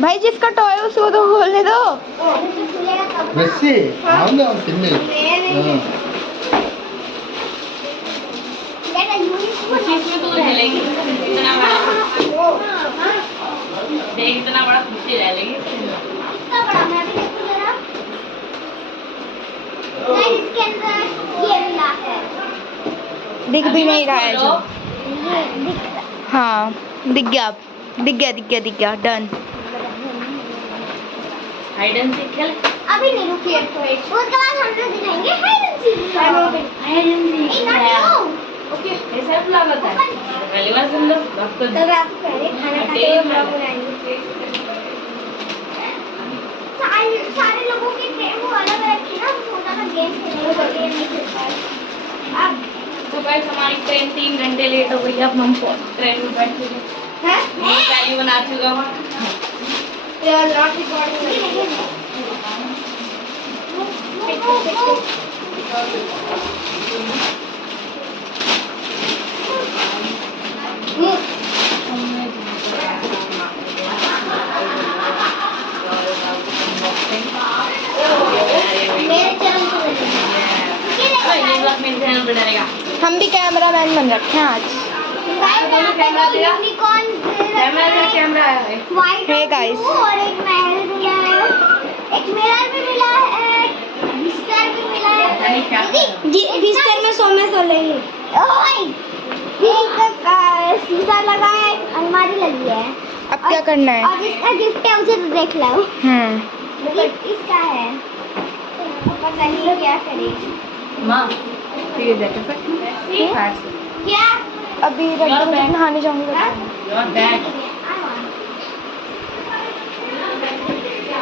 भाई जिसका टॉय है उसको तो खोलने दो। मेसी इतना बड़ा खुशी ले लेगी। इसके अंदर ये मिला है। दिख भी नहीं रहा है जो। दिख रहा। हाँ दिख गया डन। हाइड एंड सीक खेल। अभी नहीं रुकिए उसके बाद हम लोग दिखाएंगे hide and seek. Hide and seek okay ऐसा ब्लॉग होता है। पहली बार सुन लो आपको। तब आप पहले खाना खाते हुए ब्लॉग बनाएंगे। सारे लोगों के वो अलग अलग थे ना, छोटा सा गेम खेलने का गेम नहीं खेल पाए। अब तो गाइस हमारी ट्रेन 3 घंटे लेट हो गई। अब हम ट्रेन में बैठ चुके हैं। मैं बना चुका हूँ। यार नॉट रिकॉर्डिंग। हम भी कैमरामैन बन रखे हैं आज। कैमरा है। Hey guys. और एक महल मिला है, एक मिरर भी मिला है, बिस्तर भी मिला है। दीदी बिस्तर में सो लेंगे। ओए एक शीशा लगा है, अलमारी लगी है। अब क्या करना है? और इसका गिफ्ट है, उसे तो देख लो। गिफ्ट इसका है, पता नहीं क्या करेगी माँ ठीक है जैकेट क्या। अभी नहाने जाऊंगी। योर बैग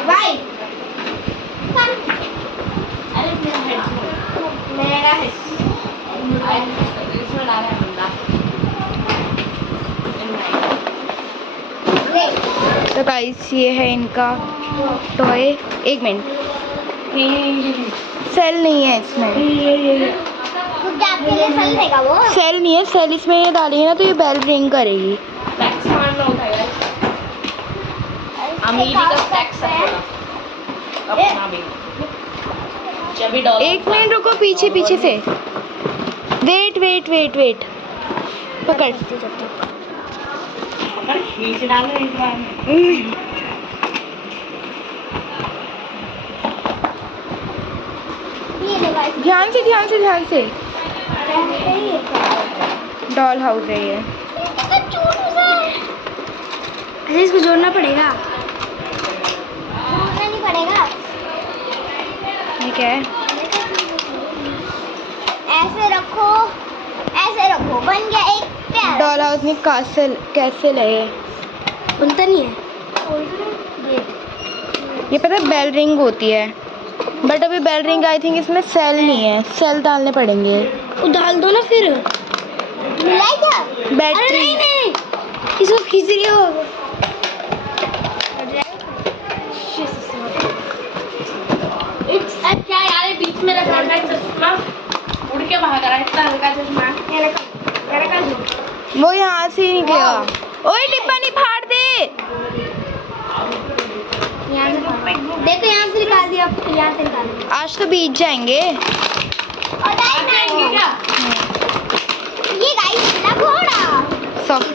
भाई अरे मेरा है। इसमें डाला है बंदा। तो गाइस ये है इनका टॉय। एक मिनट, सेल नहीं है इसमें। कुछ आपके लिए चल देगा वो। सेल नहीं है, सेल इसमें ये डालेंगे ना तो ये बेल रिंग करेगी। टैक्स मारना होता है अमीरी का टैक्स है अपना भी। जब भी डॉलर एक मिनट रुको, पीछे से वेट पकड़। खींच डालो एक बार। ये लो गाइस। ध्यान से डॉल हाउस है ये। अरे इसको जोड़ना पड़ेगा। जोड़ना नहीं पड़ेगा। ये क्या है? ऐसे रखो बन गया एक प्यारा। डॉल हाउस में कैसल है ये। खुलता नहीं है। ये पता है बेल रिंग होती है, बट अभी बेल रिंग आई थिंक इसमें सेल नहीं है, सेल डालने पड़ेंगे। वो डाल दो ना फिर। मिला क्या? बैटरी नहीं इसको खींच रही हो। क्या यार बीच में रखा है चश्मा उड़ के भाग रहा है। इतना हल्का चश्मा वो यहाँ से ही निकलेगा। ओए डिब्बा नहीं फाड़ दे। देखो यहाँ से निकाल दिया, यहाँ से निकाल दिया। आज तो बीत जाएंगे। और क्या ये गाइस ना घोड़ा। सॉफ्ट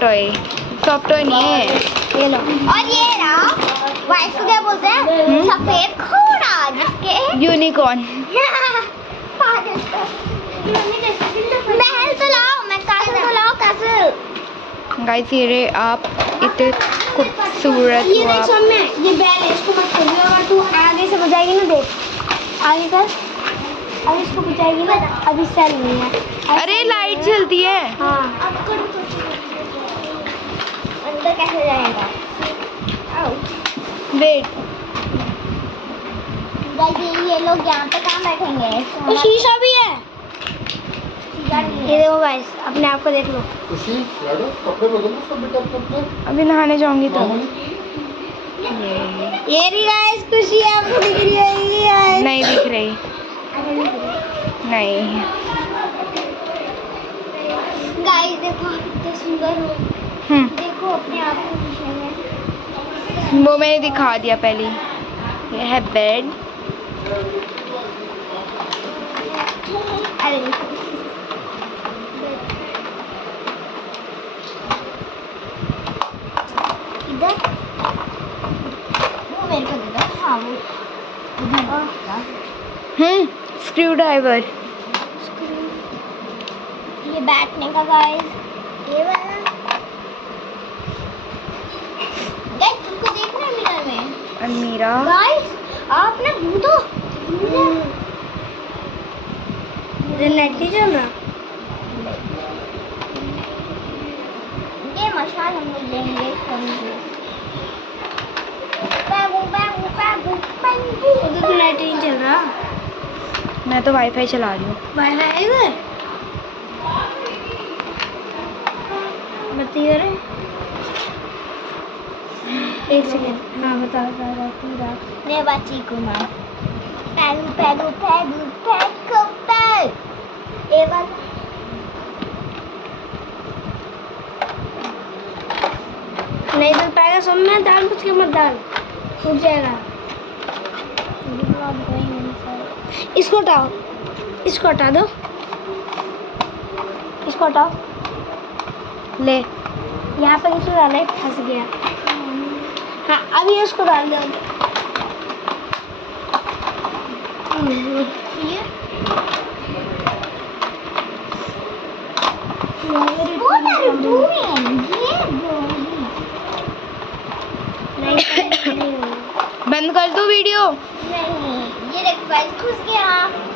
टॉय नहीं है ये। लो। और ये रहा वाइट को क्या बोलते हैं? सफेद घोड़ा जिसके यूनिकॉर्न। महल तो लाओ, मैं कासल तो लाओ कासल। गाइस ये रे आप इतने खूबसूरत ये हो देख आप। सामने ये बैल है, इसको मत खोलिए। और तू आगे से बजाएगी ना, देख आगे कर। अब इसको बजाएगी ना, अभी सेल नहीं है। अरे लाइट जलती है। हाँ अंदर कैसे जाएगा? वेट, ये लोग यहाँ पे कहाँ बैठेंगे? तो शीशा भी है। ये देखो गाइस, अपने आप को देख लो। कपड़े बदलो सब बेटा अपने। अभी नहाने जाऊंगी तो। ये रही गाइस खुशी, आपको दिख रही है? नहीं दिख रही। नहीं गाइस देखो कितने सुंदर हो। देखो अपने आप को पीछे में। वो मैंने दिखा दिया पहले। ये है बेड। अरे इधर वो मेरे को दे दो। हाँ वो इधर। Screw driver. ये बैठने का गाइस, ये वाला गाइस तुमको देखना है मिरर में। अलमीरा। गाइस आप ना भूतो इधर नेट नहीं चल रहा। ये मशाल हम लोग लेंगे उधर तो नेट नहीं चल रहा। मैं तो वाईफाई चला रही हूँ। वाईफाई इधर बत्ती इधर है। एक सेकंड। हाँ बता ने बच्ची को मार पैगु पैगु पैगु पैगु पैग ये बात नहीं तो पैगा सब में दाल कुछ के मत डाल टूट जाएगा। इसको हटाओ, इसको हटा दो, इसको हटाओ। ले। यहाँ पर इसको डाला है, फंस गया। हाँ अभी इसको डाल दो। बंद कर दो वीडियो। नहीं ये देखो गाइस घुस गया।